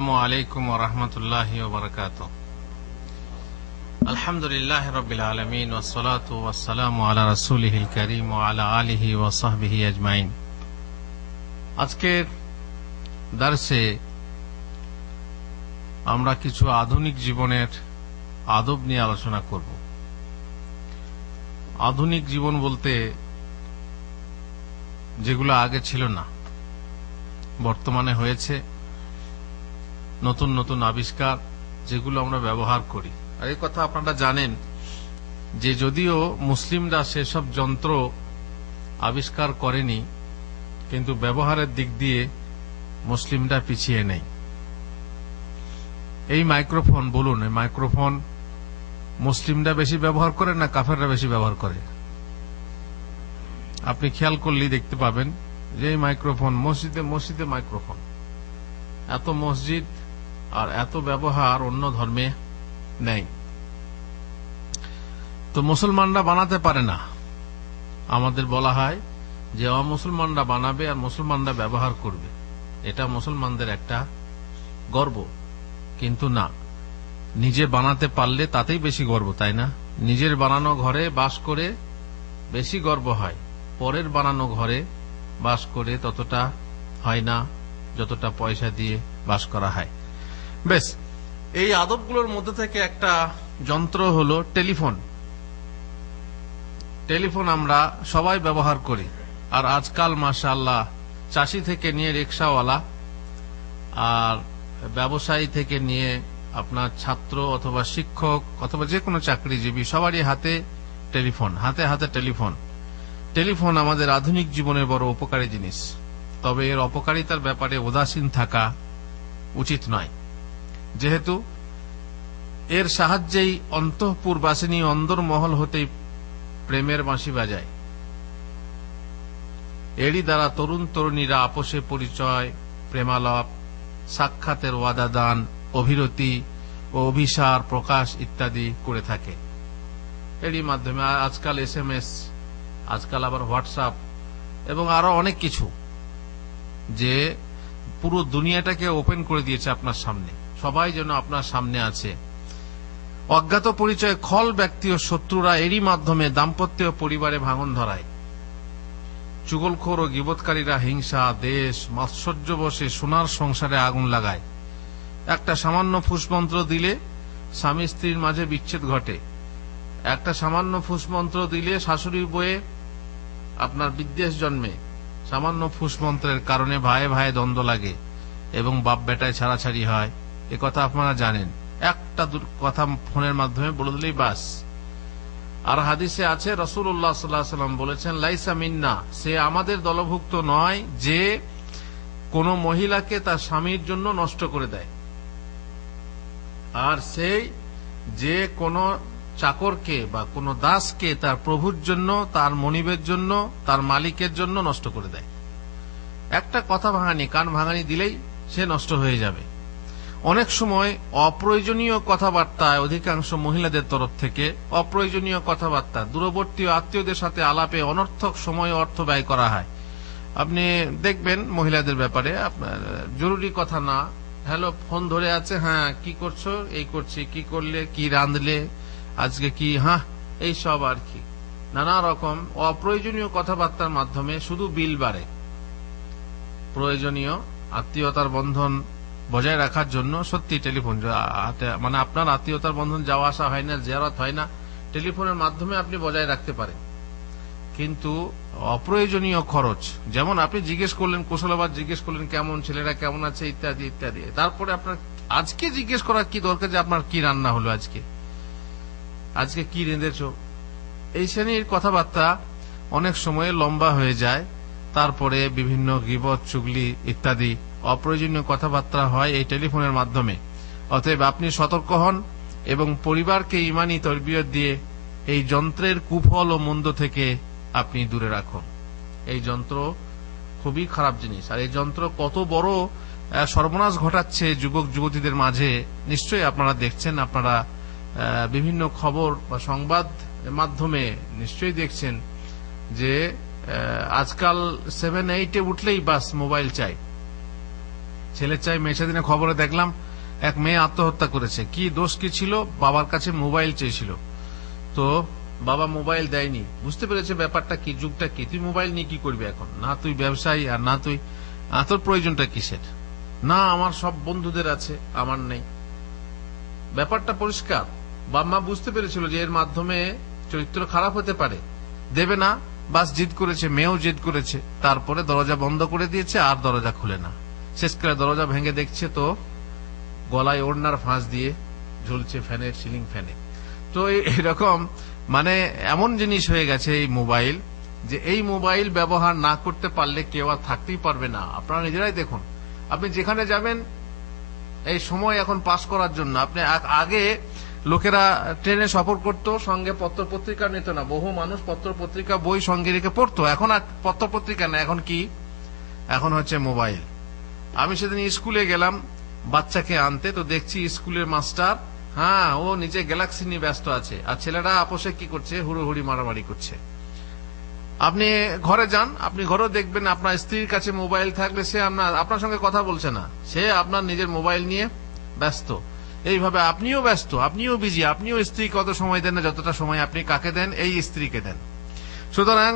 আসসালামু আলাইকুম ওয়া রাহমাতুল্লাহি ওয়া বারাকাতুহু। আলহামদুলিল্লাহি রাব্বিল আলামিন ওয়াস সালাতু ওয়াস সালামু আলা রাসূলিহিল কারীম ওয়া আলা আলিহি ওয়া সাহবিহি আজমাইন। আজকের দর্শে আমরা কিছু আধুনিক জীবনের আদব নিয়ে আলোচনা করব। আধুনিক জীবন বলতে যেগুলো আগে ছিল না, বর্তমানে হয়েছে নতুন নতুন আবিষ্কার, যেগুলো আমরা ব্যবহার করি। আর এই কথা আপনারা জানেন যে যদিও মুসলিমরা সেসব যন্ত্র আবিষ্কার করেনি, কিন্তু ব্যবহারের দিক দিয়ে মুসলিমরা পিছিয়ে নেই। এই মাইক্রোফোন বলুন, এই মাইক্রোফোন মুসলিমরা বেশি ব্যবহার করে না কাফেররা বেশি ব্যবহার করে? আপনি খেয়াল করলেই দেখতে পাবেন যে এই মাইক্রোফোন মসজিদে মসজিদে মাইক্রোফোন, এত মসজিদ আর এত ব্যবহার অন্য ধর্মে নেই। তো মুসলমানরা বানাতে পারে না, আমাদের বলা হয় যে অমুসলমানরা বানাবে আর মুসলমানরা ব্যবহার করবে, এটা মুসলমানদের একটা গর্ব। কিন্তু না, নিজে বানাতে পারলে তাতেই বেশি গর্ব, তাই না? নিজের বানানো ঘরে বাস করে বেশি গর্ব হয়, পরের বানানো ঘরে বাস করে ততটা হয় না যতটা পয়সা দিয়ে বাস করা হয়। বেশ, এই আদবগুলোর মধ্যে থেকে একটা যন্ত্র হলো টেলিফোন। টেলিফোন আমরা সবাই ব্যবহার করি। আর আজকাল মাশাআল্লাহ চাষি থেকে নিয়ে রিকশাওয়ালা আর ব্যবসায়ী থেকে নিয়ে আপনার ছাত্র অথবা শিক্ষক অথবা যে কোনো চাকরিজীবী সবারই হাতে টেলিফোন, হাতে হাতে টেলিফোন। টেলিফোন আমাদের আধুনিক জীবনের বড় উপকারী জিনিস, তবে এর অপকারিতার ব্যাপারে উদাসীন থাকা উচিত নয়। যেহেতু এর সাহায্যেই অন্তঃপুরবাসিনী অন্দরমহল হতেই প্রেমের বাঁশি বাজায়। এরই দ্বারা তরুণ তরুণীরা আপোষে পরিচয়, প্রেমালাপ, সাক্ষাতের ওয়াদা দান, অভিরতি ও অভিসার প্রকাশ ইত্যাদি করে থাকে। এরই মাধ্যমে আজকাল SMS, আজকাল আবার হোয়াটসঅ্যাপ এবং আরো অনেক কিছু, যে পুরো দুনিয়াটাকে ওপেন করে দিয়েছে আপনার সামনে। সবাই যেন আপনার সামনে আছে। অজ্ঞাত পরিচয়ে খল ব্যক্তি ও শত্রুরা এরই মাধ্যমে দাম্পত্য ও পরিবারে ভাঙন ধরায়। চুগলখোর ও গীবতকারীরা হিংসা, দেশ, মাৎসর্য বসে সোনার সংসারে আগুন লাগায়। একটা সামান্য ফুসমন্ত্র দিলে স্বামী স্ত্রীর মাঝে বিচ্ছেদ ঘটে। একটা সামান্য ফুসমন্ত্র দিলে শাশুড়ি বয়ে আপনার বিদ্বেষ জন্মে। সামান্য ফুসমন্ত্রের কারণে ভাইয়ে ভাইয়ে দ্বন্দ্ব লাগে এবং বাপ বেটায় ছাড়াছাড়ি হয়। এ কথা আপনারা জানেন। একটা কথা ফোনের মাধ্যমে বলে দিলেই বাস। আর হাদিসে আছে রাসূলুল্লাহ সাল্লাল্লাহু আলাইহি ওয়াসাল্লাম বলেছেন, লাইসা মিন্না, সে আমাদের দলভুক্ত নয় যে কোন মহিলাকে তার স্বামীর জন্য নষ্ট করে দেয়, আর সেই যে কোন চাকরকে বা কোন দাসকে তার প্রভুর জন্য, তার মনিবের জন্য, তার মালিকের জন্য নষ্ট করে দেয়। একটা কথা ভাঙানি, কান ভাঙানি দিলেই সে নষ্ট হয়ে যাবে। অনেক সময় অপ্রয়োজনীয় কথাবার্তায় অধিকাংশ মহিলাদের তরফ থেকে অপ্রয়োজনীয় কথাবার্তা, দূরবর্তী আত্মীয়দের সাথে আলাপে অনর্থক সময় অর্থ ব্যয় করা হয়। আপনি দেখবেন মহিলাদের ব্যাপারে, আপনার জরুরি কথা না, হ্যালো ফোন ধরে আছে, হ্যাঁ কি করছো, এই করছি, কি করলে, কি রাঁধলে আজকে, কি, হ্যাঁ এই সব আর কি, নানা রকম অপ্রয়োজনীয় কথাবার্তার মাধ্যমে শুধু বিল বাড়ে। প্রয়োজনীয় আত্মীয়তার বন্ধন বজায় রাখার জন্য সত্যি টেলিফোন, মানে আপনার আত্মীয়তার বন্ধন যাওয়া আসা হয় না, জিয়ারত হয় না, টেলিফোনের মাধ্যমে আপনি বজায় রাখতে পারেন। কিন্তু অপ্রয়োজনীয় খরচ, যেমন আপনি জিজ্ঞেস করলেন, কুশলাবাদ জিজ্ঞেস করলেন, কেমন ছেলেরা কেমন আছে ইত্যাদি ইত্যাদি, তারপরে আপনার আজকে জিজ্ঞেস করার কি দরকার যে আপনার কি রান্না হলো, আজকে কি রেঁধেছ, এই শ্রেণীর কথাবার্তা অনেক সময় লম্বা হয়ে যায়। তারপরে বিভিন্ন গীবত, চুগলি ইত্যাদি অপ্রয়োজনীয় কথাবার্তা হয় এই টেলিফোনের মাধ্যমে। অতএব আপনি সতর্ক হন এবং পরিবারকে ঈমানি তরবিয়ত দিয়ে এই যন্ত্রের কুফল ও মন্দ থেকে আপনি দূরে রাখুন। এই যন্ত্র খুবই খারাপ জিনিস, আর এই যন্ত্র কত বড় সর্বনাশ ঘটাচ্ছে যুবক যুবতীদের মাঝে নিশ্চয়ই আপনারা দেখছেন। আপনারা বিভিন্ন খবর বা সংবাদ মাধ্যমে নিশ্চয়ই দেখছেন যে আজকাল 7-8 উঠলেই বাস মোবাইল চাই। ছেলে চাই মেয়ে। সেদিনে খবরে দেখলাম এক মেয়ে আত্মহত্যা করেছে। কি দোষ কি ছিল? বাবার কাছে মোবাইল চেয়েছিল, তো বাবা মোবাইল দেয়নি। বুঝতে পেরেছে ব্যাপারটা কি, যুগটা কি। তুই মোবাইল নিয়ে কি করবি এখন? না তুই ব্যবসায়ী, আর না তুই, তোর প্রয়োজনটা কিসের? না আমার সব বন্ধুদের আছে, আমার নেই। ব্যাপারটা পরিষ্কার। বাবা মা বুঝতে পেরেছিল যে এর মাধ্যমে চরিত্র খারাপ হতে পারে, দেবে না। বাস জিদ করেছে, মেয়েও জিদ করেছে। তারপরে দরজা বন্ধ করে দিয়েছে, আর দরজা খুলে না। শেষকালে দরজা ভেঙে দেখছে তো গলায় ওড়নার ফাঁস দিয়ে ঝুলছে ফ্যানের, সিলিং ফ্যানে। তো এরকম মানে এমন জিনিস হয়ে গেছে এই মোবাইল, যে এই মোবাইল ব্যবহার না করতে পারলে কেউ আর থাকতেই পারবে না। আপনারা নিজেরাই দেখুন, আপনি যেখানে যাবেন এই সময় এখন পাস করার জন্য, আপনি আগে লোকেরা ট্রেনে সফর করত, সঙ্গে পত্র পত্রিকা নিত না। বহু মানুষ পত্র পত্রিকা বই সঙ্গে রেখে পড়তো। এখন আর পত্র পত্রিকা না, এখন কি? এখন হচ্ছে মোবাইল। আমি সেদিন স্কুলে গেলাম বাচ্চাকে আনতে, তো দেখছি স্কুলের মাস্টার, ও নিজে গ্যালাক্সি নিয়ে ব্যস্ত আছে, আর ছেলেরা আপোষে কি করছে? হুড়োহুড়ি মারামারি করছে। আপনি ঘরে যান, আপনি ঘরেও দেখবেন আপনার স্ত্রীর কাছে মোবাইল থাকলে সে আপনার সঙ্গে কথা বলছে না, সে আপনার নিজের মোবাইল নিয়ে ব্যস্ত। এইভাবে আপনিও ব্যস্ত, আপনিও বিজি, আপনিও স্ত্রীকে কত সময় দেন না যতটা সময় আপনি কাকে দেন? এই স্ত্রীকে দেন। সুতরাং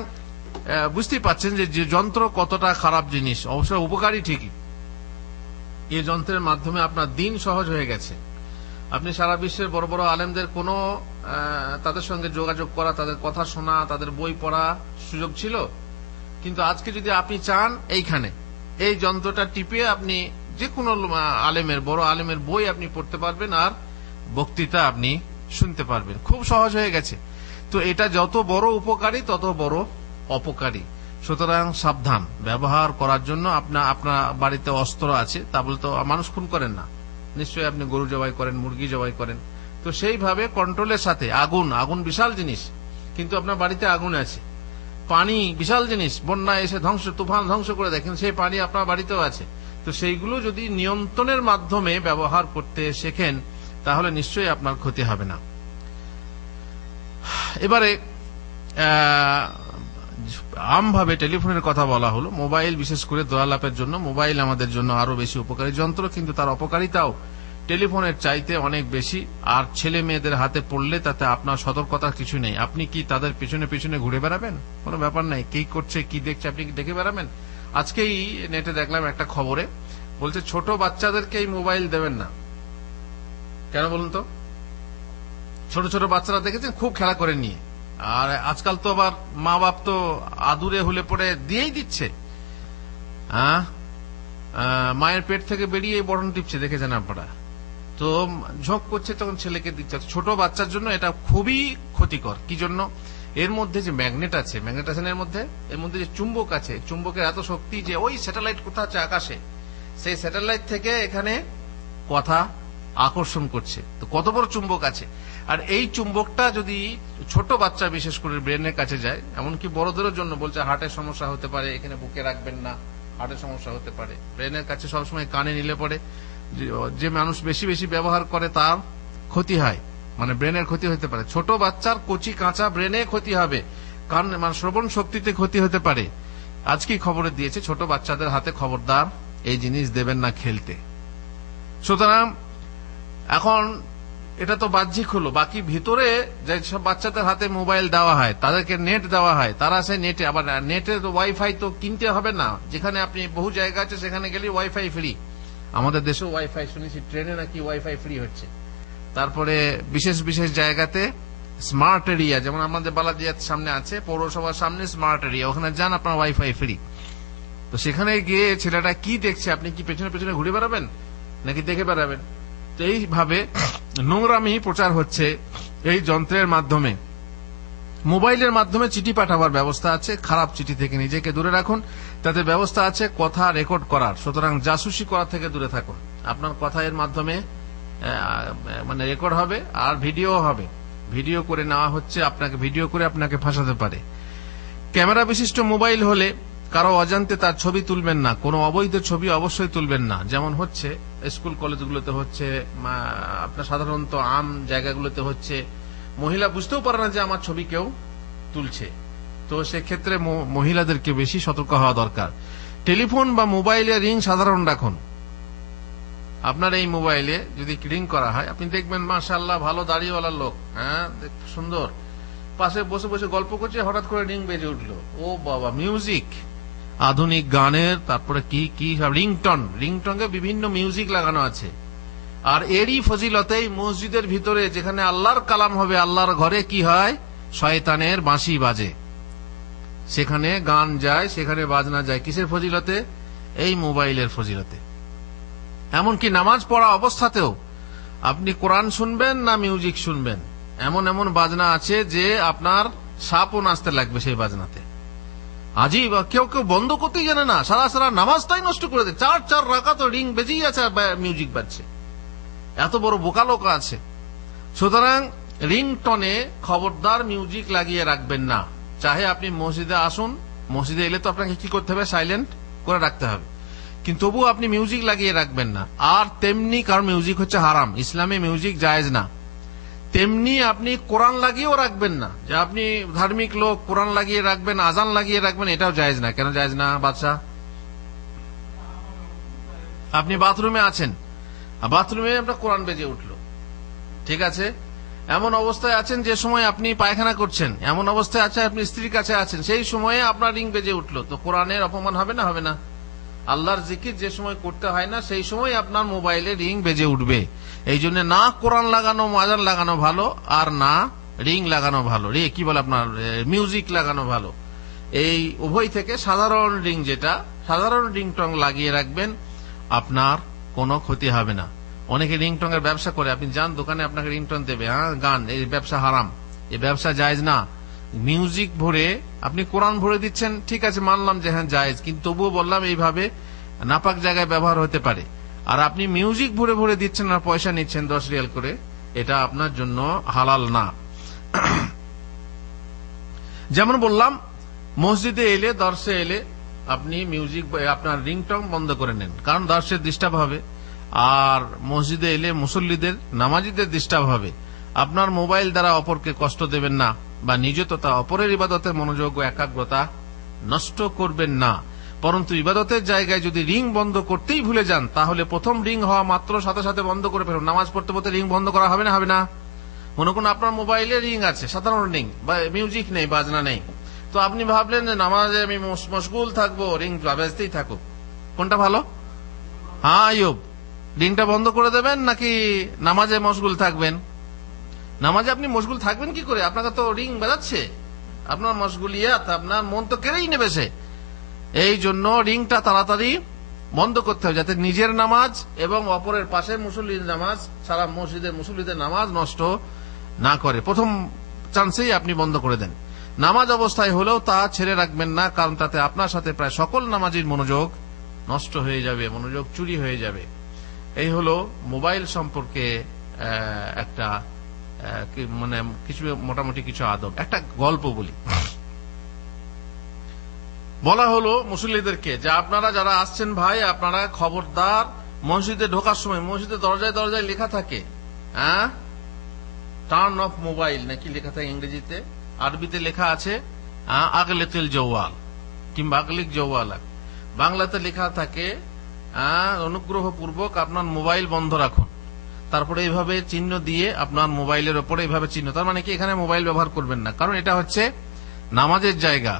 বুঝতেই পাচ্ছেন যে যন্ত্র কতটা খারাপ জিনিস। অবশ্য উপকারী ঠিকই। এই যন্ত্রের মাধ্যমে আপনার দিন সহজ হয়ে গেছে। আপনি সারা বিশ্বের বড় বড় আলেমদের কোনো তাদের সঙ্গে যোগাযোগ করা, তাদের কথা শোনা, তাদের বই পড়া সুযোগ ছিল। কিন্তু আজকে যদি আপনি চান, এইখানে এই যন্ত্রটা টিপে আপনি যে কোনো আলেমের, বড় আলেমের বই আপনি পড়তে পারবেন, আর বক্তৃতা আপনি শুনতে পারবেন। খুব সহজ হয়ে গেছে। তো এটা যত বড় উপকারী তত বড় অপকারী। সুতরাং সাবধান ব্যবহার করার জন্য। আপনার বাড়িতে অস্ত্র আছে, তা বলে তো মানুষ খুন করেন না। নিশ্চয়ই আপনি গরু জবাই করেন, মুরগি জবাই করেন। তো সেইভাবে কন্ট্রোলের সাথে। আগুন বিশাল জিনিস, কিন্তু আপনার বাড়িতে আগুন আছে। পানি বিশাল জিনিস, বন্যা এসে তুফান ধ্বংস করে দেখেন, সেই পানি আপনার বাড়িতেও আছে। তো সেইগুলো যদি নিয়ন্ত্রণের মাধ্যমে ব্যবহার করতে শেখেন, তাহলে নিশ্চয়ই আপনার ক্ষতি হবে না। এবারে আমভাবে টেলিফোনের কথা বলা হলো। মোবাইল বিশেষ করে দোয়ালাপের জন্য মোবাইল আমাদের জন্য আরো বেশি উপকারী যন্ত্র, কিন্তু তার অপকারিতাও টেলিফোনের চাইতে অনেক বেশি। আর ছেলে মেয়েদের হাতে পড়লে তাতে আপনার সতর্কতার কিছু নেই। আপনি কি তাদের পিছনে পিছনে ঘুরে বেড়াবেন? কোনো ব্যাপার নাই। কি করছে, কি দেখছে, আপনি কি দেখে বেড়াবেন? আজকেই নেটে দেখলাম একটা খবরে, বলছে ছোট বাচ্চাদেরকে এই মোবাইল দেবেন না। কেন বলুন তো? ছোট ছোট বাচ্চারা দেখেছেন খুব খেলা করে নিয়ে, আর আজকাল তো আবার মা বাপ তো আদুরে হলে পড়ে দিয়েই দিচ্ছে। মায়ের পেট থেকে বেরিয়ে বটন টিপছে, দেখেছেন আপনারা? তো ঝোঁক করছে, তখন ছেলেকে দিচ্ছে। ছোট বাচ্চার জন্য এটা খুবই ক্ষতিকর। কি জন্য? এর মধ্যে যে ম্যাগনেট আছে, ম্যাগনেট আছে এর মধ্যে যে চুম্বক আছে, চুম্বকের এত শক্তি যে ওই স্যাটেলাইট কোথাও আছে আকাশে, সেই স্যাটেলাইট থেকে এখানে কথা আকর্ষণ করছে। তো কত বড় চুম্বক আছে। আর এই চুম্বকটা যদি ছোট বাচ্চা বিশেষ করে ব্রেনের কাছে যায়, এমনকি বড়দেরও জন্য বলছে হার্টের সমস্যা হতে পারে, এখানে বুকে রাখবেন না, হার্টের সমস্যা হতে পারে। ব্রেনের কাছে সবসময় কানে নিলে পরে যে মানুষ বেশি বেশি ব্যবহার করে তার ক্ষতি হয়, মানে ব্রেনের ক্ষতি হতে পারে। ছোট বাচ্চার কচি কাঁচা ব্রেনে ক্ষতি হবে, কারণ মানে শ্রবণ শক্তিতে ক্ষতি হতে পারে। আজকেই খবরে দিয়েছে ছোট বাচ্চাদের হাতে খবরদার এই জিনিস দেবেন না খেলতে। সুতরাং এখন এটা তো বাহ্যিক হলো, বাকি ভিতরে যেসব বাচ্চাদের হাতে মোবাইল দেওয়া হয়, তাদেরকে নেট দেওয়া হয়, তারা সেই নেটে আবার নেটের ওয়াইফাই তো কিনতে হবে না। যেখানে আপনি বহু জায়গা আছে সেখানে গেলে ওয়াইফাই ফ্রি। আমাদের দেশেও ওয়াইফাই শুনেছি, ট্রেনে নাকি ওয়াইফাই ফ্রি হচ্ছে। তারপরে বিশেষ বিশেষ জায়গাতে স্মার্ট এরিয়া, যেমন আমাদের বালাদিয়ার সামনে আছে, পৌরসভার সামনে স্মার্ট এরিয়া, ওখানে যান আপনার ওয়াইফাই ফ্রি। তো সেখানে গিয়ে ছেলেটা কি দেখছে, আপনি কি পেছনে পেছনে ঘুরে বেড়াবেন নাকি দেখে বেড়াবেন? তো এইভাবে নোংরামি প্রচার হচ্ছে এই যন্ত্রের মাধ্যমে। মোবাইলের মাধ্যমে চিঠি পাঠাবার ব্যবস্থা আছে, খারাপ চিঠি থেকে নিজেকে দূরে রাখুন। তাতে ব্যবস্থা আছে কথা রেকর্ড করার, সুতরাং জাসুসি করা থেকে দূরে থাকুন। আপনার কথা এর মাধ্যমে মানে রেকর্ড হবে, আর ভিডিও হবে, ভিডিও করে নেওয়া হচ্ছে, আপনাকে ভিডিও করে আপনাকে ফাঁসাতে পারে। ক্যামেরা বিশিষ্ট মোবাইল হলে কারো অজান্তে তার ছবি তুলবেন না, কোনো অবৈধ ছবি অবশ্যই তুলবেন না। যেমন হচ্ছে স্কুল কলেজগুলোতে হচ্ছে, আপনার সাধারণত আম জায়গাগুলোতে হচ্ছে, মহিলা বুঝতেও পারে না যে আমার ছবি কেউ তুলছে। তো সেক্ষেত্রে মহিলাদেরকে বেশি সতর্ক হওয়া দরকার। টেলিফোন বা মোবাইলের রিং সাধারণ রাখুন, আপনার এই মোবাইলে যদি রিং করা হয়, আপনি দেখবেন মাশাআল্লাহ ভালো দাড়িওয়ালা লোক, হ্যাঁ সুন্দর, পাশে বসে বসে গল্প করছে, হঠাৎ করে রিং বেজে উঠলো, ও বাবা মিউজিক, আধুনিক গানের, তারপরে কি কি সব রিংটনে বিভিন্ন মিউজিক লাগানো আছে। আর এরই ফজিলতেই মসজিদের ভিতরে যেখানে আল্লাহর কালাম হবে, আল্লাহর ঘরে কি হয়, শয়তানের বাঁশি বাজে, সেখানে গান যায়, সেখানে বাজনা যায়। কিসের ফজিলতে? এই মোবাইলের ফজিলতে। এমনকি নামাজ পড়া অবস্থাতেও আপনি কোরআন শুনবেন না মিউজিক শুনবেন, এমন এমন বাজনা আছে যে আপনার সাপও নাচতে লাগবে সেই বাজনাতে। আজই কেউ কেউ বন্ধ করতেই জানে না, সারা সারা নামাজটাই নষ্ট করে দেয়, 4 রাকাত রিং বেজেই আছে আর মিউজিক বাজছে। এত বড় বোকা লোক আছে। সুতরাং রিংটনে খবরদার মিউজিক লাগিয়ে রাখবেন না। চাহে আপনি মসজিদে আসুন, মসজিদে এলে তো আপনাকে কি করতে হবে, সাইলেন্ট করে রাখতে হবে, কিন্তু তবুও আপনি মিউজিক লাগিয়ে রাখবেন না। আর তেমনি, কারণ মিউজিক হচ্ছে হারাম, ইসলামে মিউজিক জায়েজ না, তেমনি আপনি কোরআন লাগিয়েও রাখবেন না, যে আপনি ধার্মিক লোক কোরআন লাগিয়ে রাখবেন, আজান লাগিয়ে রাখবেন, এটাও জায়েজ না। কেন জায়েজ না বাদশাহ? আপনি বাথরুমে আছেন, বাথরুমে আপনার কোরআন বেজে উঠলো, ঠিক আছে, এমন অবস্থায় আছেন যে সময় আপনি পায়খানা করছেন, এমন অবস্থায় আছে আপনি স্ত্রীর কাছে আছেন, সেই সময়ে আপনার রিং বেজে উঠলো, তো কোরআনের অপমান হবে না? হবে না। আল্লাহর জিকির যে সময় করতে হয় না, সেই সময় আপনার মোবাইলে রিং বেজে উঠবে। এই জন্য না কোরআন লাগানো, আজান লাগানো ভালো, আর না রিং লাগানো ভালো, কি বলে আপনার মিউজিক লাগানো ভালো। এই উভয় থেকে সাধারণ রিং, যেটা সাধারণ রিংটং লাগিয়ে রাখবেন, আপনার কোনো ক্ষতি হবে না। অনেকে রিংটং এর ব্যবসা করে, আপনি যান দোকানে, আপনাকে রিংটং দেবে, হ্যাঁ গান, এই ব্যবসা হারাম, এই ব্যবসা জায়েজ না। মিউজিক ভরে আপনি কোরআন ভরে দিচ্ছেন, ঠিক আছে মানলাম যে হ্যাঁ জায়েজ, কিন্তু তবুও বললাম এইভাবে নাপাক জায়গায় ব্যবহার হতে পারে। আর আপনি মিউজিক ভরে ভরে দিচ্ছেন আর পয়সা নিচ্ছেন 10 রিয়াল করে, এটা আপনার জন্য হালাল না। যেমন বললাম, মসজিদে এলে, দর্শে এলে আপনি মিউজিক, আপনার রিংটং বন্ধ করে নেন, কারণ দর্শের ডিস্টার্ব হবে, আর মসজিদে এলে মুসল্লিদের, নামাজিদের ডিস্টার্ব হবে। আপনার মোবাইল দ্বারা অপরকে কষ্ট দেবেন না, বা নিজে তো তা অপরের ইবাদতে মনোযোগ ও একাগ্রতা নষ্ট করবেন না। পরন্তু ইবাদতের জায়গায় যদি রিং বন্ধ করতেই ভুলে যান, তাহলে প্রথম রিং হওয়া মাত্র সাথে সাথে বন্ধ করে ফেলুন। নামাজ পড়তে পড়তে রিং বন্ধ করা হবে না? হবে না। মনে করুন আপনার মোবাইলে রিং আছে, সাধারণ রিং, বা মিউজিক নেই, বাজনা নেই, তো আপনি ভাবলেন যে নামাজে আমি মশগুল থাকবো, রিং বাজতেই থাকুক, কোনটা ভালো? হ্যাঁ আইয়ুব, রিংটা বন্ধ করে দেবেন নাকি নামাজে মশগুল থাকবেন? নামাজে আপনি মশগুল থাকবেন কি করে? আপনাকে তো রিং বাজাচ্ছে, আপনার মশগুলিয়াত, আপনার মন তো কেড়েই নেবে সে। এই জন্য রিংটা তাড়াতাড়ি বন্ধ করতে হবে, যাতে নিজের নামাজ এবং অপরের পাশে মুসল্লির নামাজ, সারা মসজিদের মুসল্লিদের নামাজ নষ্ট না করে। প্রথম চান্সেই আপনি বন্ধ করে দেন। নামাজ অবস্থায় হলেও তা ছেড়ে রাখবেন না, কারণ তাতে আপনার সাথে প্রায় সকল নামাজির মনোযোগ নষ্ট হয়ে যাবে, মনোযোগ চুরি হয়ে যাবে। এই হলো মোবাইল সম্পর্কে একটা মানে কিছু মোটামুটি কিছু আদব। একটা গল্প বলি। বলা হলো মুসল্লিদেরকে যে আপনারা যারা আসছেন ভাই, আপনারা খবরদার মসজিদে ঢোকার সময়, মসজিদে দরজায় দরজায় লেখা থাকে, হ্যাঁ টার্ন অফ মোবাইল নাকি লেখা থাকে ইংরেজিতে, আরবিতে লেখা আছে আগলিকিল জওয়াল কিংবা আগলিক জওয়ালা, বাংলাতে লেখা থাকে অনুগ্রহপূর্বক আপনার মোবাইল বন্ধ রাখুন। তারপরে এইভাবে চিহ্ন দিয়ে আপনার মোবাইলের ওপরে এইভাবে চিহ্ন, তার মানে কি এখানে মোবাইল ব্যবহার করবেন না, কারণ এটা হচ্ছে নামাজের জায়গা।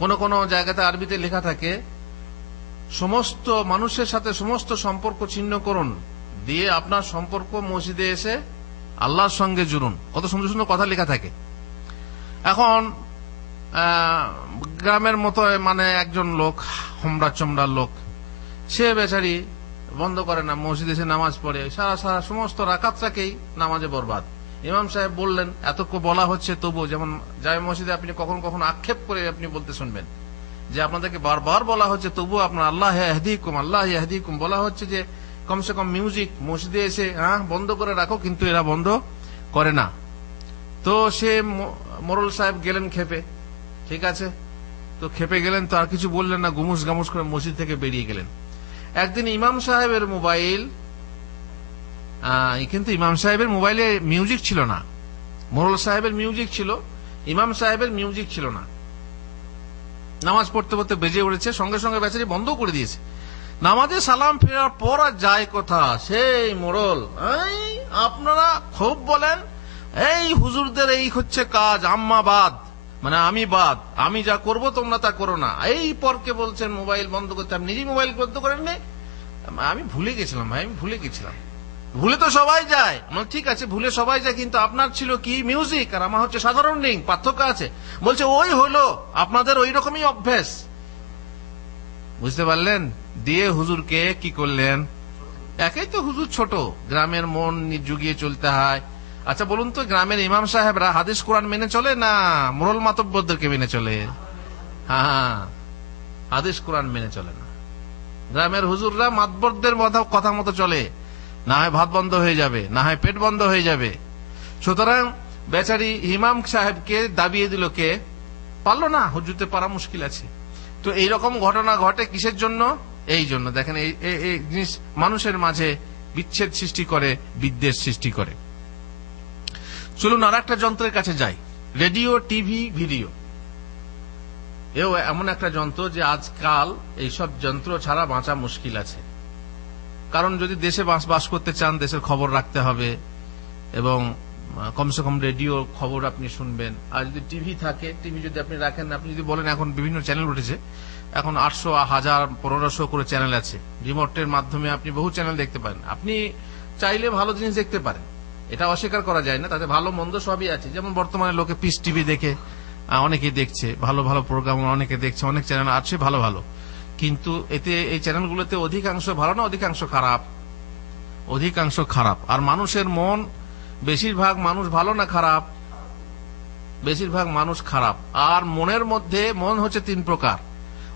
কোন কোন জায়গাতে আরবিতে লেখা থাকে সমস্ত মানুষের সাথে সমস্ত সম্পর্ক ছিন্ন করুন, দিয়ে আপনার সম্পর্ক মসজিদে এসে আল্লাহর সঙ্গে জুড়ুন। কত সুন্দর সুন্দর কথা লেখা থাকে। এখন গ্রামের মতো মানে একজন লোক, হোমরা চমড়া লোক, সে বেচারি বন্ধ করে না, মসজিদে এসে নামাজ পড়ে, সারা সারা সমস্ত রাকাতটাকেই নামাজে বরবাদ। ইমাম সাহেব বললেন, এত বলা হচ্ছে তবু, যেমন জামে মসজিদে আপনি কখনো কখনো আক্ষেপ করে আপনি বলতে শুনবেন যে আপনাদেরকে বারবার বলা হচ্ছে, তবু আপনার আল্লাহ ইয়াহদিকুম আল্লাহ ইয়াহদিকুম বলা হচ্ছে যে কমসে কম মিউজিক মসজিদে এসে বন্ধ করে রাখো, কিন্তু এরা বন্ধ করে না। তো সে মোরল সাহেব গেলেন খেপে, ঠিক আছে, তো খেপে গেলেন, তো আর কিছু বললেন না, গুমুস গামুস করে মসজিদ থেকে বেরিয়ে গেলেন। একদিন ইমাম সাহেবের মোবাইল, কিন্তু ইমাম সাহেবের মোবাইলে মিউজিক ছিল না, মোরল সাহেবের মিউজিক ছিল, ইমাম সাহেবের মিউজিক ছিল না। নামাজ পড়তে পড়তে বেজে উঠেছে, সঙ্গে সঙ্গে বেচারি বন্ধ করে দিয়েছে। নামাজে সালাম ফেরার পর আর যায় কথা, সেই মোড়ল আপনারা খুব বলেন এই হুজুরদের এই হচ্ছে কাজ, আম্মা বাদ, মানে আমি বাদ, আমি যা করব তোমরা তা করো না। এই পরকে বলছেন মোবাইল বন্ধ করতে, আপনি নিজেই মোবাইল বন্ধ করেননি। আমি ভুলে গেছিলাম ভাই, আমি ভুলে গেছিলাম। ভুলে তো সবাই যায়, ঠিক আছে ভুলে সবাই যায়, কিন্তু আপনার ছিল কি মিউজিক আর আমার হচ্ছে সাধারণ রিং, পার্থক্য আছে। বলছে ওই হলো আপনাদের ওই রকমই অভ্যেস, বুঝতে পারলেন? দিয়ে হুজুরকে কি করলেন? একেই তো হুজুর ছোট, গ্রামের মন জুগিয়ে চলতে হয়। আচ্ছা বলুন তো, গ্রামের ইমাম সাহেবরা হাদিস কোরআন মেনে চলে না মোরল মাতব্বরদেরকে মেনে চলে? হ্যাঁ, হাদিস কোরআন মেনে চলে না। গ্রামের হুজুররা মাতব্বরদের কথা মতো চলে, না হয় ভাত বন্ধ হয়ে যাবে, না হয় পেট বন্ধ হয়ে যাবে। সুতরাং বেচারি ইমাম সাহেবকে দাবিয়ে দিল, কে পারল না, হুজুরতে পারা মুশকিল আছে। তো এইরকম ঘটনা ঘটে কিসের জন্য? এই জন্য দেখেন এই জিনিস মানুষের মাঝে বিচ্ছেদ সৃষ্টি করে, বিদ্বেষ সৃষ্টি করে। চলুন আর একটা যন্ত্রের কাছে যাই, রেডিও, টিভি, ভিডিও। এও এমন একটা যন্ত্র যে আজকাল এইসব যন্ত্র ছাড়া বাঁচা মুশকিল আছে। কারণ যদি দেশে বাস করতে চান, দেশের খবর রাখতে হবে এবং কমসে কম রেডিও খবর আপনি শুনবেন। আর যদি টিভি থাকে, টিভি যদি আপনি রাখেন, আপনি যদি বলেন এখন বিভিন্ন চ্যানেল উঠেছে, এখন 800, 1000, 1500 করে চ্যানেল আছে, রিমোটের মাধ্যমে আপনি বহু চ্যানেল দেখতে পারেন। আপনি চাইলে ভালো জিনিস দেখতে পারেন, এটা অস্বীকার করা যায় না, তাতে ভালো মন্দ সবই আছে। যেমন বর্তমানে লোকে পিস টিভি দেখে, অনেকে দেখছে, ভালো ভালো প্রোগ্রাম অনেকে দেখছে, অনেক চ্যানেল আছে ভালো ভালো, কিন্তু এতে এই চ্যানেলগুলোতে অধিকাংশ ভালো না, অধিকাংশ খারাপ, অধিকাংশ খারাপ। আর মানুষের মন, বেশিরভাগ মানুষ ভালো না খারাপ? বেশিরভাগ মানুষ খারাপ। আর মনের মধ্যে মন হচ্ছে 3 প্রকার।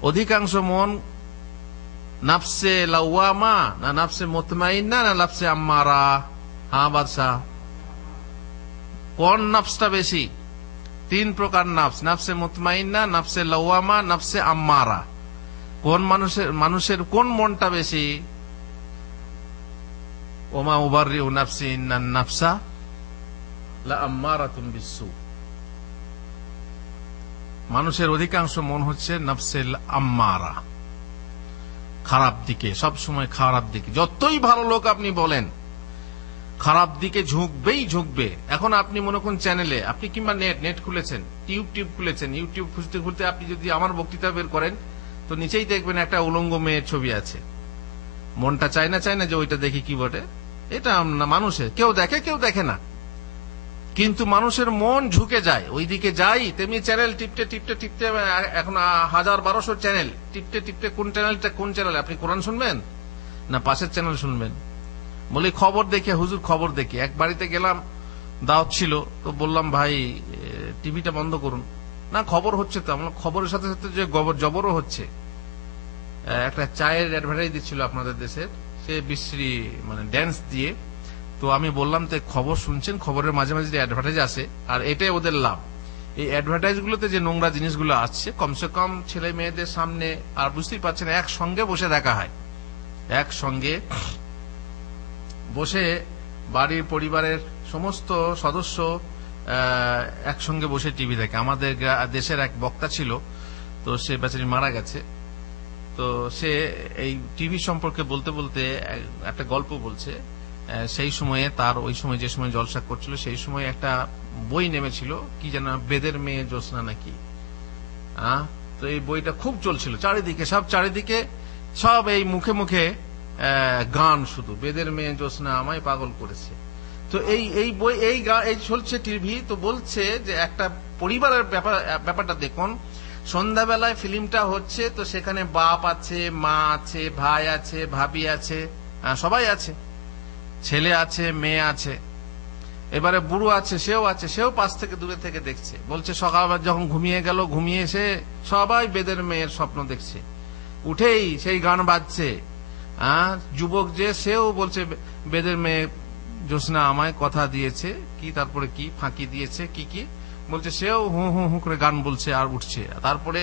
অধিকাংশ মন নাফসে লাওয়ামা না নাফসে মুতমাইন্না না নাফসে আম্মারা? হ্যাঁ বাদশাহ, কোন নাফসটা বেশি? 3 প্রকার নাফস, নাফসে মুতমাইন্না, নাফসে লাওয়ামা, নাফসে আম্মারা। কোন মানুষের কোন মনটা বেশি? ওমা উবাররিউ নাফসি ইন্নান নাফসা লাআম্মারাতুন বিসসু। মানুষের অধিকাংশ মন হচ্ছে নাফসে আম্মারা, খারাপ দিকে, সব সময় খারাপ দিকে। যতই ভালো লোক আপনি বলেন, খারাপ দিকে ঝুঁকবে। এখন আপনি মনে করুন চ্যানেলে আপনি, কিংবা নেট খুলেছেন, টিউব খুলেছেন, ইউটিউব খুঁজতে খুঁজতে আপনি যদি আমার বক্তৃতা বের করেন, তো নিচেই দেখবেন একটা উলঙ্গ মেয়ের ছবি আছে। মনটা চায় না যে ওইটা দেখি কি বটে। এটা মানুষের, কেউ দেখে কেউ দেখে না, কিন্তু মানুষের মন ঝুঁকে যায় ওই দিকে। যাই তেমনি চ্যানেল টিপতে এখন 1000-1200 চ্যানেল টিপতে কোন চ্যানেল আপনি কোরআন শুনবেন না পাশের চ্যানেল শুনবেন? বলি খবর দেখে, হুজুর খবর দেখি। এক বাড়িতে গেলাম, দাওয়াত ছিল, তো বললাম ভাই টিভিটা বন্ধ করুন। না খবর হচ্ছে তো। আমরা খবরের সাথে সাথে যে জবরও হচ্ছে। একটা চায়ের অ্যাডভার্টাইজ দিচ্ছিল আপনাদের দেশের, সে বিশ্রী মানে ড্যান্স দিয়ে। তো আমি বললাম, তো খবর শুনছেন, খবরের মাঝে মাঝে যে অ্যাডভার্টাইজ আসে, আর এটাই ওদের লাভ। এই অ্যাডভার্টাইজ গুলোতে যে নোংরা জিনিসগুলো আসছে, কমসে কম ছেলে মেয়েদের সামনে, আর বুঝতেই পারছেন, একসঙ্গে বসে দেখা হয়, একসঙ্গে বসে বাড়ির পরিবারের সমস্ত সদস্য একসঙ্গে বসে টিভি দেখে। আমাদের দেশের এক বক্তা ছিল, তো সে বেচারি মারা গেছে। তো সে এই টিভি সম্পর্কে বলতে বলতে একটা গল্প বলছে। সেই সময়ে তার, ওই সময় যে সময় জলসা করছিল, সেই সময় একটা বই নেমেছিল, কি যেন বেদের মেয়ে জ্যোৎস্না নাকি। তো এই বইটা খুব চলছিল চারিদিকে, সব এই মুখে মুখে গান, শুধু বেদের মেয়ে জ্যোৎস্না আমায় পাগল করেছে। তো এই বই এই চলছে টিভি। তো বলছে যে একটা পরিবারের ব্যাপারটা দেখুন, সন্ধ্যাবেলায় ফিল্মটা হচ্ছে, তো সেখানে বাপ আছে, মা আছে, ভাই আছে, ভাবি আছে, সবাই আছে, ছেলে আছে, মেয়ে আছে, এবারে বুড়ো আছে, সেও পাশ থেকে দূরে থেকে দেখছে। বলছে সকালবেলা যখন ঘুমিয়ে গেল, ঘুমিয়ে এসে সবাই বেদের মেয়ের স্বপ্ন দেখছে, উঠেই সেই গান বাজছে। যুবক যে, সেও বলছে বেদের মেয়ে জ্যোৎস্না আমায় কথা দিয়েছে, কি তারপরে কি ফাঁকি দিয়েছে, কি বলছে, সেও হু হু হু করে গান বলছে আর উঠছে। তারপরে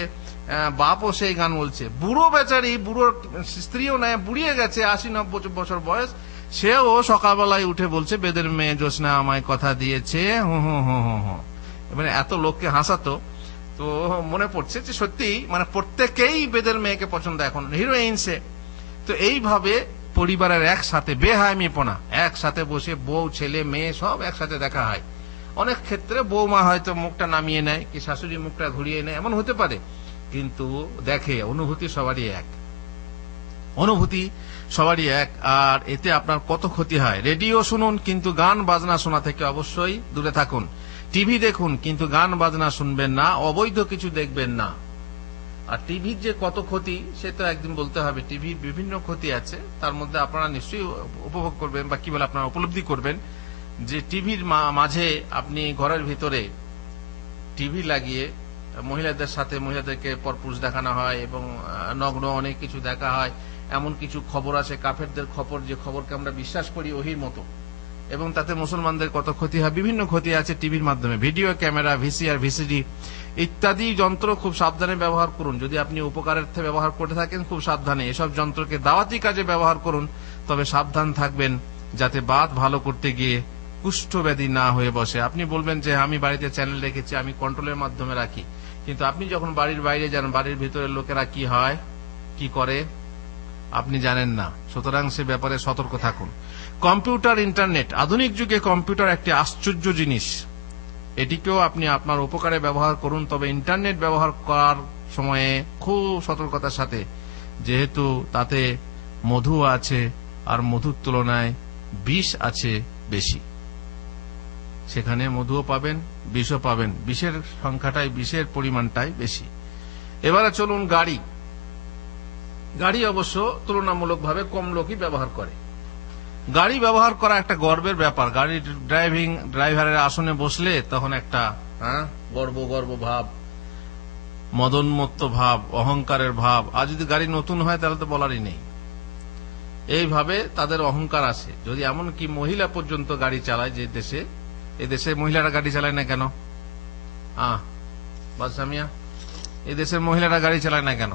বাপও সেই গান বলছে। বুড়ো বেচারি, বুড়োর স্ত্রীও নেয়, বুড়িয়ে গেছে, 80-90 বছর বয়স, সেও সকালবেলায় উঠে বলছে বেদের মেয়ে জ্যোৎস্না আমায় কথা দিয়েছে, হু হু হু হু হু। মানে এত লোককে হাসাতো। তো মনে পড়ছে যে সত্যি মানে প্রত্যেকেই বেদের মেয়েকে পছন্দ, এখন হিরোইন সে। তো এইভাবে পরিবারের একসাথে বেহায়ামিপনা, একসাথে বসে বউ ছেলে মেয়ে সব একসাথে দেখা হয়। অনেক ক্ষেত্রে বৌমা হয়তো মুখটা নামিয়ে নেয়, কি শাশুড়ি মুখটা ঘুরিয়ে নেয়, এমন হতে পারে, কিন্তু দেখে অনুভূতি সবারই এক, অনুভূতি সবারই এক। আর এতে আপনার কত ক্ষতি হয়। রেডিও শুনুন, কিন্তু গান বাজনা শোনা থেকে অবশ্যই দূরে থাকুন। টিভি দেখুন, কিন্তু গান বাজনা শুনবেন না, অবৈধ কিছু দেখবেন না। আর টিভির যে কত ক্ষতি সে তো একদিন বলতে হবে। টিভির বিভিন্ন ক্ষতি আছে, তার মধ্যে আপনারা নিশ্চয়ই উপভোগ করবেন বা কি বলে আপনারা উপলব্ধি করবেন যে টিভির মাঝে আপনি ঘরের ভিতরে টিভি লাগিয়ে মহিলাদের সাথে মহিলাদেরকে পরপুরুষ দেখানো হয় এবং নগ্ন অনেক কিছু দেখা হয়। এমন কিছু খবর আছে কাফেরদের খবর, যে খবরকে আমরা বিশ্বাস করি ওহির মতো, এবং তাতে মুসলমানদের কত ক্ষতি হয়। বিভিন্ন ক্ষতি আছে টিভির মাধ্যমে। ভিডিও ক্যামেরা, ভিসিআর, ভিসিডি ইত্যাদি যন্ত্র খুব সাবধানে ব্যবহার করুন। যদি আপনি উপকারার্থে ব্যবহার করে থাকেন খুব সাবধানে। এসব যন্ত্রকে দাওয়াতি কাজে ব্যবহার করুন, তবে সাবধান থাকবেন যাতে বাত ভালো করতে গিয়ে কুষ্ঠব্যাধি না হয়ে বসে। আপনি বলবেন যে আমি বাড়িতে চ্যানেল রেখেছি, আমি কন্ট্রোলের মাধ্যমে রাখি, কিন্তু আপনি যখন বাড়ির বাইরে যান, বাড়ির ভিতরের লোকেরা কি হয় কি করে আপনি জানেন না। সুতরাং সে ব্যাপারে সতর্ক থাকুন। কম্পিউটার, ইন্টারনেট, আধুনিক যুগে কম্পিউটার একটি আশ্চর্য জিনিস। এটিকেও আপনি আপনার উপকারে ব্যবহার করুন, তবে ইন্টারনেট ব্যবহার করার সময়ে খুব সতর্কতার সাথে, যেহেতু তাতে মধু আছে আর মধুর তুলনায় বিষ আছে বেশি। সেখানে মধুও পাবেন, বিষও পাবেন, বিষের সংখ্যাটাই, বিষের পরিমাণটাই বেশি। এবারে চলুন গাড়ি। গাড়ি অবশ্য তুলনামূলকভাবে কম লোকই ব্যবহার করে। গাড়ি ব্যবহার করা একটা গর্বের ব্যাপার। গাড়ির ড্রাইভারের আসনে বসলে তখন একটা গর্ব ভাব, মদোন্মত্ত ভাব, অহংকারের ভাব। আর যদি গাড়ি নতুন হয় তাহলে তো বলারই নেই। এইভাবে তাদের অহংকার আছে। যদি এমনকি মহিলা পর্যন্ত গাড়ি চালায়, যে দেশে, এদেশে মহিলারা গাড়ি চালায় না কেন? বাদশামিয়া, এদেশের মহিলারা গাড়ি চালায় না কেন?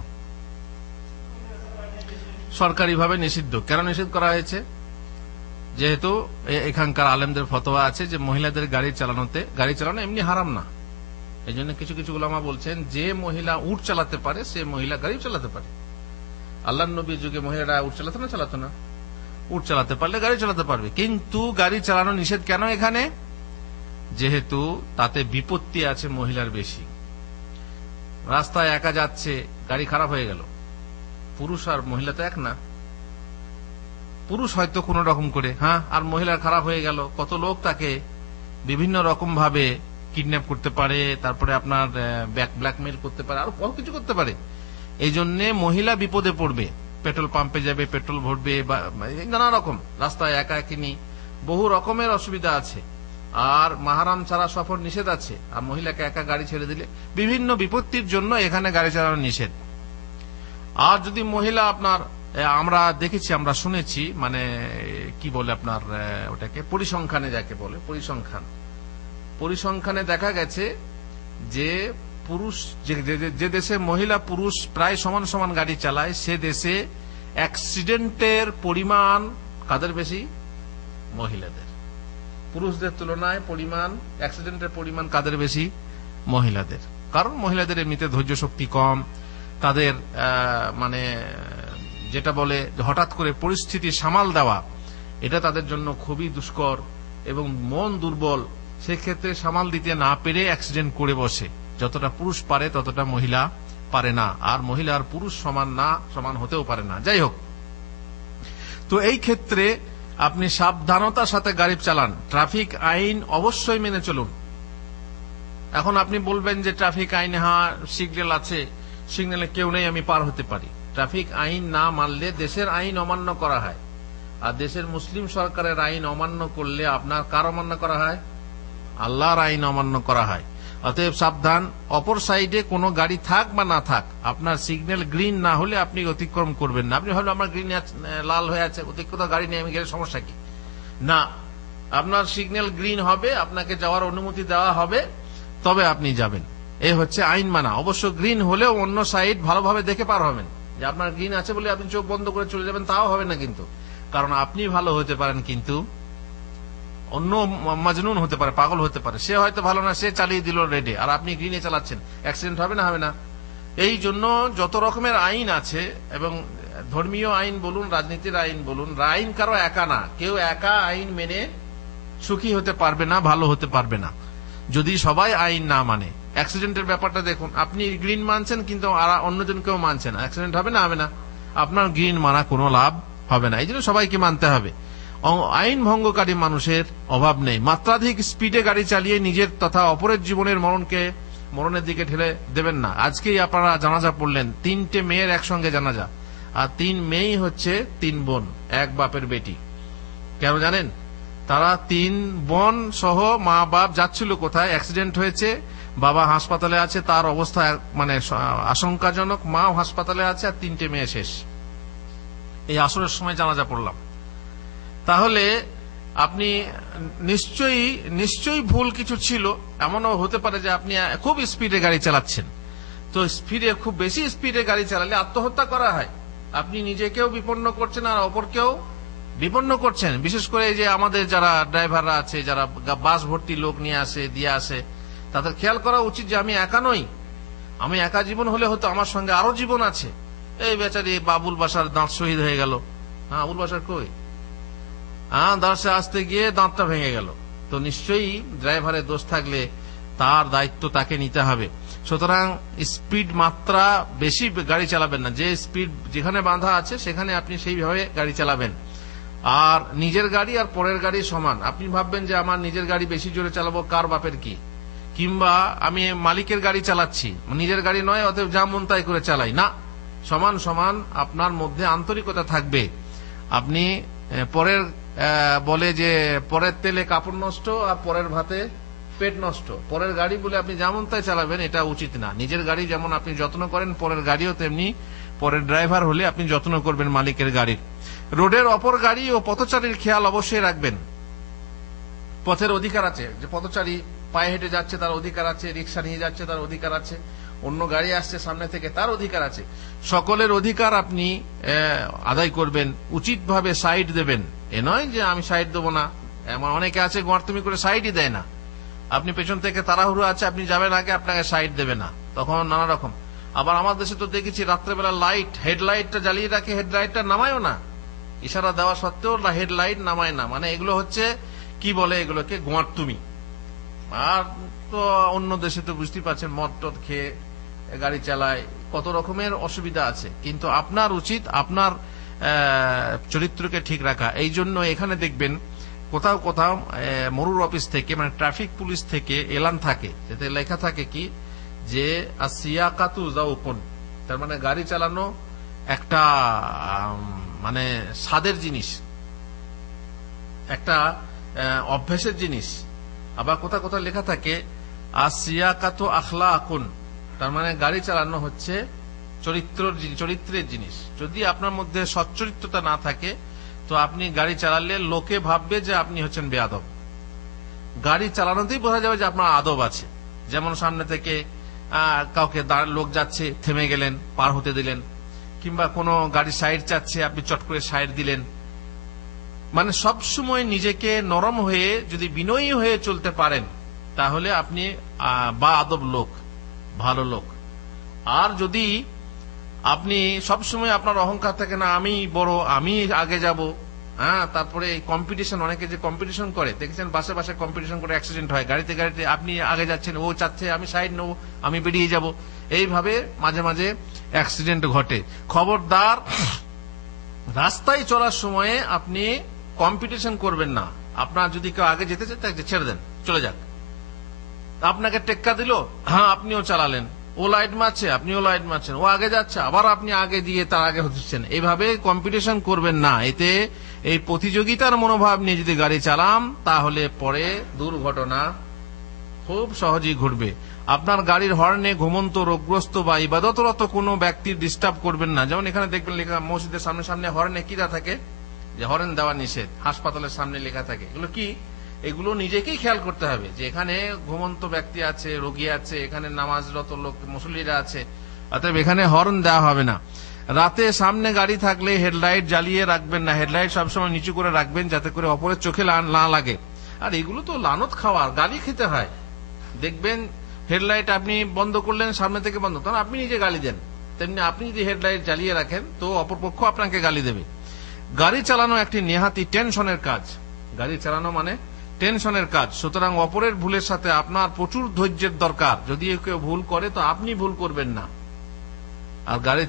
সরকারিভাবে নিষিদ্ধ। কেন নিষিদ্ধ করা হয়েছে? যেহেতু এখানকার আলেমদের ফতোয়া আছে যে মহিলাদের গাড়ি চালানো এমনি হারাম না। এই জন্য কিছু কিছু উলামা বলছেন যে মহিলা উট চালাতে পারে সে মহিলা গাড়ি চালাতে পারে। আল্লাহর নবীর যুগে মহিলারা উট চালাতো না? উট চালাতে পারলে গাড়ি চালাতে পারবে, কিন্তু গাড়ি চালানো নিষেধ কেন এখানে? যেহেতু তাতে বিপত্তি আছে মহিলার বেশি। রাস্তায় একা যাচ্ছে, গাড়ি খারাপ হয়ে গেল, পুরুষ আর মহিলা তো এক না। পুরুষ হয়তো কোন রকম করে, আর মহিলার খারাপ হয়ে গেল, কত লোক তাকে বিভিন্ন রকম ভাবে কিডন্যাপ করতে পারে, তারপরে আপনার ব্ল্যাকমেইল করতে পারে, আরো কত কিছু করতে পারে। এই জন্য মহিলা বিপদে পড়বে। পেট্রোল পাম্পে যাবে, পেট্রোল ভরবে, নানা রকম রাস্তায় একা একিনি বহু রকমের অসুবিধা আছে। আর মাহারাম ছাড়া সফর নিষেধ আছে। আর মহিলাকে একা গাড়ি ছেড়ে দিলে বিভিন্ন বিপত্তির জন্য এখানে গাড়ি চালানো নিষেধ। আর যদি মহিলা আপনার, আমরা দেখেছি, আমরা শুনেছি, মানে কি বলে আপনার ওটাকে পরিসংখ্যানে যাকে বলে পরিসংখ্যানে দেখা গেছে যে পুরুষ, যে দেশে মহিলা পুরুষ প্রায় সমান সমান গাড়ি চালায়, সে দেশে অ্যাক্সিডেন্টের পরিমাণ কাদের বেশি? মহিলাদের। পুরুষদের তুলনায় অ্যাক্সিডেন্টের পরিমাণ কাদের বেশি? মহিলাদের। কারণ মহিলাদের এমনিতে ধৈর্য শক্তি কম, তাদের মানে যেটা বলে হঠাৎ করে পরিস্থিতি সামাল দেওয়া, এটা তাদের জন্য খুবই দুষ্কর এবং মন দুর্বল। সেক্ষেত্রে সামাল দিতে না পেরে অ্যাক্সিডেন্ট করে বসে। যতটা পুরুষ পারে ততটা মহিলা পারে না, আর মহিলা আর পুরুষ সমান হতেও পারে না। যাই হোক, তো এই ক্ষেত্রে আপনি সাবধানতার সাথে গাড়ি চালান। ট্রাফিক আইন অবশ্যই মেনে চলুন। এখন আপনি বলবেন যে ট্রাফিক আইনে সিগন্যাল আছে, সিগন্যালে কেউ নেই, আমি পার হতে পারি। ট্রাফিক আইন না মানলে দেশের আইন অমান্য করা হয়। আর দেশের মুসলিম সরকারের আইন অমান্য করলে আপনার কার অমান্য করা হয়? আল্লাহর আইন অমান্য করা হয়। অতএব সাবধান। অপর সাইডে কোনো গাড়ি থাক বা না থাক, আপনার সিগন্যাল গ্রিন না হলে আপনি অতিক্রম করবেন না। আপনি হলো আমার গ্রিন লাল হয়ে আছে, অতিক্রম গাড়ি নিয়ে আমি গেলে সমস্যা কি? না, আপনার সিগন্যাল গ্রিন হবে, আপনাকে যাওয়ার অনুমতি দেওয়া হবে, তবে আপনি যাবেন। এই হচ্ছে আইন মানা। অবশ্য গ্রিন হলেও অন্য সাইড ভালোভাবে দেখে পার হবেন। যে আপনার গ্রিন আছে বলে আপনি চোখ বন্ধ করে চলে যাবেন তাও হবে না, কিন্তু কারণ আপনি ভালো হতে পারেন, কিন্তু অন্য মাজনুন হতে পারে, পাগল হতে পারে। সে হয়তো ভালো না, সে চালিয়ে দিল রেডে, আর আপনি গ্রিনে চালাচ্ছেন, অ্যাক্সিডেন্ট হবে না? হবে না। এই জন্য যত রকমের আইন আছে এবং ধর্মীয় আইন বলুন, রাজনীতির আইন বলুন, আইন কারো একা না। কেউ একা আইন মেনে সুখী হতে পারবে না, ভালো হতে পারবে না, যদি সবাই আইন না মানে। অ্যাক্সিডেন্টের ব্যাপারটা দেখুন, আপনি গ্রিন মানছেন কিন্তু অন্যজন কেউ মানছে না, অ্যাক্সিডেন্ট হবে না? হবে না। আপনার গ্রিন মানা কোনো লাভ হবে না, এই জন্য সবাইকে মানতে হবে। আইন ভঙ্গকারী মানুষের অভাব নেই। মাত্রাধিক স্পিডে গাড়ি চালিয়ে নিজের তথা অপরের জীবনের মরণের দিকে ঠেলে দেবেন না। আজকেই আপনারা জানাজা পড়লেন, 3টে মেয়ের একসঙ্গে জানাজা, আর 3 মেয়েই হচ্ছে 3 বোন, এক বাপের বেটি। কেন জানেন? তারা 3 বোন সহ মা বাপ যাচ্ছিল কোথায়, অ্যাক্সিডেন্ট হয়েছে, বাবা হাসপাতালে আছে, তার অবস্থা মানে আশঙ্কাজনক, মাও হাসপাতালে আছে, আর 3টে মেয়ে শেষ। এই আসরের সময় জানাজা পড়লাম। তাহলে আপনি নিশ্চয়ই ভুল কিছু ছিল। এমনও হতে পারে যে আপনি খুব স্পিডে গাড়ি চালাচ্ছেন, তো খুব বেশি স্পিডে গাড়ি চালালে আত্মহত্যা করা হয়। আপনি নিজেকেও বিপন্ন করছেন আর অপরকেও বিপন্ন করছেন। বিশেষ করে এই যে আমাদের যারা ড্রাইভাররা আছে, যারা বাস ভর্তি লোক নিয়ে দিয়ে আসে, তাদের খেয়াল করা উচিত যে আমি একা নই। আমি একা জীবন হলে হতো, আমার সঙ্গে আরো জীবন আছে। এই বেচারি বাবুল বাসার দাঁত শহীদ হয়ে গেল। হ্যাঁ, আবুল বাসার কই? দাঁড়ে আসতে গিয়ে দাঁতটা ভেঙে গেল। তো নিশ্চয়ই ড্রাইভারের দোষ থাকলে তার দায়িত্ব তাকে নিতে হবে। সুতরাং স্পিড মাত্রা বেশি গাড়ি চালাবেন না। যে স্পিড যেখানে বাঁধা আছে সেখানে আপনি সেইভাবে গাড়ি চালাবেন। আর নিজের গাড়ি আর পরের গাড়ি সমান। আপনি ভাববেন যে আমার নিজের গাড়ি বেশি জোরে চালাবো, কার বাপের কি, কিংবা আমি মালিকের গাড়ি চালাচ্ছি, নিজের গাড়ি নয়, অতএব যা মন তাই করে চালাই না। সমান সমান আপনার মধ্যে আন্তরিকতা থাকবে। আপনি পরের বলে যে পরের তেলে কাপড় নষ্ট আর পরের ভাতে পেট নষ্ট, পরের গাড়ি বলে আপনি যেমন তাই চালাবেন, এটা উচিত না। নিজের গাড়ি যেমন আপনি যত্ন করেন, পরের গাড়িও তেমনি, পরের ড্রাইভার হলে আপনি যত্ন করবেন মালিকের গাড়ির। রোডের অপর গাড়ি ও পথচারীর খেয়াল অবশ্যই রাখবেন। পথের অধিকার আছে, যে পথচারী পায়ে হেঁটে যাচ্ছে তার অধিকার আছে, রিক্সা নিয়ে যাচ্ছে তার অধিকার আছে, অন্য গাড়ি আসছে সামনে থেকে তার অধিকার আছে। সকলের অধিকার আপনি আদায় করবেন, উচিতভাবে সাইড দেবেন। এ নয় যে আমি সাইড দেবো না। এমন অনেকে আছে গোয়ার্তুমি করে সাইডই দেয় না। আপনি পেছন থেকে তাড়াহুড়ো আছে, আপনি যাবেন আগে, আপনাকে সাইড দেবে না, তখন নানা রকম। আবার আমার দেশে তো দেখেছি রাত্রেবেলা হেডলাইটটা জ্বালিয়ে রাখে, হেডলাইটটা নামায়ও না, ইশারা দেওয়া সত্ত্বেও হেডলাইট নামায় না। মানে এগুলো হচ্ছে কি বলে, এগুলোকে গোয়ার্তুমি। আর তো অন্য দেশে তো বুঝতেই পারছেন, মদ টদ খেয়ে গাড়ি চালায়, কত রকমের অসুবিধা আছে। কিন্তু আপনার উচিত আপনার চরিত্রকে ঠিক রাখা। এই জন্য এখানে দেখবেন কোথাও কোথাও মরুর অফিস থেকে, মানে ট্রাফিক পুলিশ থেকে এলান থাকে, যাতে লেখা থাকে কি যে আসিয়াকাতু যাওকুন, তার মানে গাড়ি চালানো একটা মানে স্বাদের জিনিস, একটা অভ্যাসের জিনিস। আবার কোথাও কোথাও লেখা থাকে আসিয়াকাতু আখলাকুন, তার মানে গাড়ি চালানো হচ্ছে চরিত্রের জিনিস। যদি আপনার মধ্যে সচ্চরিত্রতা না থাকে, তো আপনি গাড়ি চালালে লোকে ভাববে যে আপনি হচ্ছেন বেয়াদব। গাড়ি চালানোতেই বোঝা যাবে যে আপনার আদব আছে। যেমন সামনে থেকে কাউকে লোক যাচ্ছে, থেমে গেলেন, পার হতে দিলেন, কিংবা কোনো গাড়ি সাইড চাচ্ছে, আপনি চট করে সাইড দিলেন। মানে সবসময় নিজেকে নরম হয়ে, যদি বিনয়ী হয়ে চলতে পারেন, তাহলে আপনি বা আদব লোক, ভালো লোক। আর যদি আপনি সবসময় আপনার অহংকার থাকে, না আমি বড়, আমি আগে যাব, তারপরে কম্পিটিশন, অনেকে যে কম্পিটিশন করে দেখেছেন, বাসে বাসে কম্পিটিশন করে অ্যাক্সিডেন্ট হয়, গাড়িতে আপনি আগে যাচ্ছেন, ও চাচ্ছে আমি সাইড নেব, আমি বেরিয়ে যাব, এইভাবে মাঝে মাঝে অ্যাক্সিডেন্ট ঘটে। খবরদার, রাস্তায় চলার সময়ে আপনি কম্পিটিশন করবেন না। আপনার যদি কেউ আগে যেতে চায় তাকে ছেড়ে দেন, চলে যাক। আপনাকে টেক্কা দিল, আপনিও চালালেন, ও লাইট মারছে, আপনিও লাইট মারছেন, ও আগে যাচ্ছে, আবার আপনি আগে দিয়ে তার আগে হচ্ছেন। এইভাবে কম্পিটিশন করবেন না। এতে এই প্রতিযোগিতার মনোভাব নিয়ে যদি গাড়ি চালান, তাহলে পরে দুর্ঘটনা খুব সহজেই ঘটবে। আপনার গাড়ির হর্নে ঘুমন্ত, রোগগ্রস্ত বা ইবাদতরত কোনো ব্যক্তির ডিস্টার্ব করবেন না। যেমন এখানে দেখবেন লেখা, মসজিদের সামনে হর্নে কি থাকে, যে হর্ন দেওয়া নিষেধ, হাসপাতালের সামনে লেখা থাকে। এগুলো কি? এগুলো নিজেকেই খেয়াল করতে হবে যে এখানে ঘুমন্ত ব্যক্তি আছে, রোগী আছে, এখানে নামাজরত লোক, মুসল্লিরা আছে, অতএব এখানে হর্ন দেওয়া হবে না। রাতে সামনে গাড়ি থাকলে হেডলাইট জ্বালিয়ে রাখবেন না, হেডলাইট সবসময় নিচু করে রাখবেন, যাতে করে অপরের চোখে না লাগে। আর এগুলো তো লানত খাওয়ার, গালি খেতে হয়। দেখবেন হেডলাইট আপনি বন্ধ করলেন, সামনে থেকে বন্ধ, তখন আপনি নিজে গালি দেন, তেমনি আপনি যদি হেডলাইট জ্বালিয়ে রাখেন তো অপরপক্ষ আপনাকে গালি দেবে। গাড়ি চালানো একটি নেহাতি টেনশনের কাজ। গাড়ি চালানো মানে টেনশনের কাজ। সুতরাং অপরের ভুলের সাথে আপনার প্রচুর ধৈর্যের দরকার। যদি কেউ ভুল করে তো আপনি ভুল করবেন না। আর গাড়ি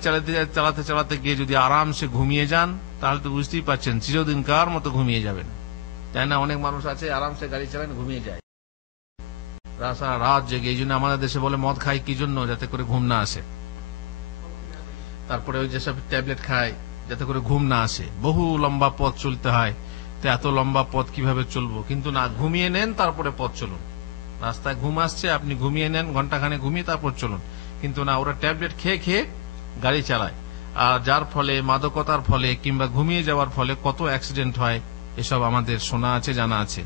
চালাতে চালাতে গিয়ে যদি আরামসে ঘুমিয়ে যান তাহলে তো বুঝতেই পারছেন চিরদিনকার মতো ঘুমিয়ে যাবেন, তাই না? অনেক মানুষ আছে আরামসে গাড়ি চালান, ঘুমিয়ে যায় সারা রাত জেগে। এই জন্য আমাদের দেশে বলে মদ খায় কি জন্য? যাতে করে ঘুম না আসে। তারপরে ওই যেসব ট্যাবলেট খায় যাতে করে ঘুম না আসে। বহু লম্বা পথ চলতে হয়, তো এত লম্বা পথ কিভাবে চলবো? কিন্তু না, ঘুমিয়ে নেন তারপরে পথ চলুন। রাস্তায় ঘুম আসছে, আপনি ঘুমিয়ে নেন, ঘন্টাখানে ঘুমিয়ে তারপর চলুন। কিন্তু না, ওরা ট্যাবলেট খেয়ে খেয়ে গাড়ি চালায়। আর যার ফলে মাদকতার ফলে কিংবা ঘুমিয়ে যাওয়ার ফলে কত অ্যাক্সিডেন্ট হয় এসব আমাদের শোনা আছে, জানা আছে।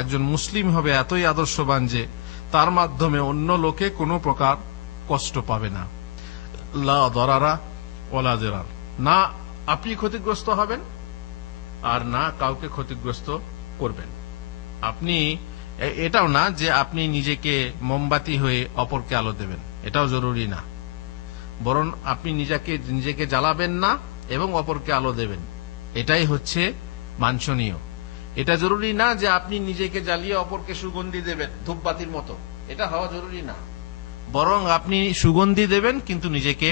একজন মুসলিম হবে এতই আদর্শবান যে তার মাধ্যমে অন্য লোকে কোনো প্রকার কষ্ট পাবে না। লা দরারা ওয়ালা দিরার। না আপনি ক্ষতিগ্রস্ত হবেন আর না কাউকে ক্ষতিগ্রস্ত করবেন। আপনি এটাও না যে আপনি নিজেকে মোমবাতি হয়ে অপরকে আলো দেবেন, এটাও জরুরি না। বরং আপনি নিজেকে জ্বালাবেন না এবং অপরকে আলো দেবেন, এটাই হচ্ছে বাঞ্ছনীয়। এটা জরুরি না যে আপনি নিজেকে জ্বালিয়ে অপরকে সুগন্ধি দেবেন ধূপবাতির মতো, এটা হওয়া জরুরি না। বরং আপনি সুগন্ধি দেবেন কিন্তু নিজেকে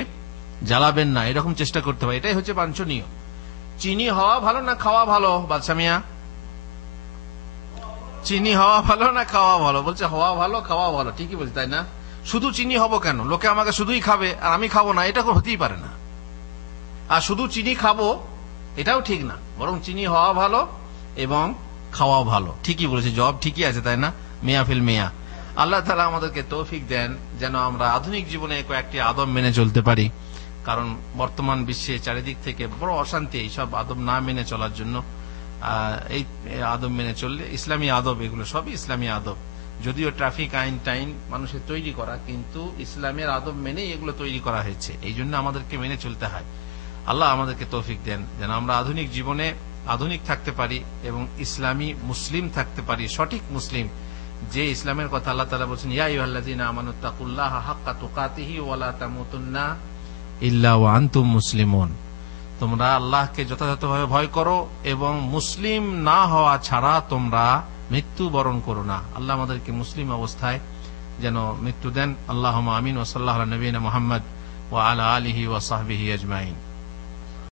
জ্বালাবেন না, এরকম চেষ্টা করতে হবে। এটাই হচ্ছে বাঞ্ছনীয়। চিনি হওয়া ভালো না খাওয়া ভালো? বাদশা মিয়া, চিনি হওয়া ভালো না খাওয়া ভালো? বলছে হওয়া ভালো, খাওয়া ভালো। ঠিকই বলছে, তাই না? শুধু চিনি হবো কেন? লোকে আমাকে শুধুই খাবে আর আমি খাবো না, এটা হতেই পারে না। আর শুধু চিনি খাবো এটাও ঠিক না, বরং চিনি হওয়া ভালো এবং খাওয়া ভালো। ঠিকই বলেছে, জবাব ঠিকই আছে, তাই না? মিয়া ফিল মিয়া। আল্লাহ তাআলা আমাদেরকে তৌফিক দেন যেন আমরা আধুনিক জীবনে কয়েকটি আদব মেনে চলতে পারি। কারণ বর্তমান বিশ্বে চারিদিক থেকে বড় অশান্তি এইসব আদব না মেনে চলার জন্য। এই আদব মেনে চললে ইসলামী আদব, এগুলো সবই ইসলামী আদব। যদিও ট্রাফিক আইন টাইন মানুষের তৈরি করা, কিন্তু ইসলামের আদব মেনেই এগুলো তৈরি করা হয়েছে, এই জন্য আমাদেরকে মেনে চলতে হয়। আল্লাহ আমাদেরকে তৌফিক দেন যেন আমরা আধুনিক জীবনে আধুনিক থাকতে পারি এবং ইসলামী মুসলিম থাকতে পারি, সঠিক মুসলিম। যে ইসলামের কথা আল্লাহ তাআলা বলেছেন, ইয়া আইয়ুহাল্লাযীনা আমানুত্তাকুল্লাহা হাক্কা তুকাতিহি ওয়া লা তামুতুন্না ইল্লা ওয়া আনতুম মুসলিমুন। তোমরা আল্লাহকে যথাযথভাবে ভয় করো এবং মুসলিম না হওয়া ছাড়া তোমরা মৃত্যু বরণ করো না। আল্লাহ আমাদেরকে মুসলিম অবস্থায় যেন মৃত্যু দেন। আল্লাহুম্মা আমিন। ওয়া সাল্লাল্লাহু আলা নবিয়িনা মুহাম্মদ ওয়া আলা আলিহি ওয়া সাহবিহি আজমাইন।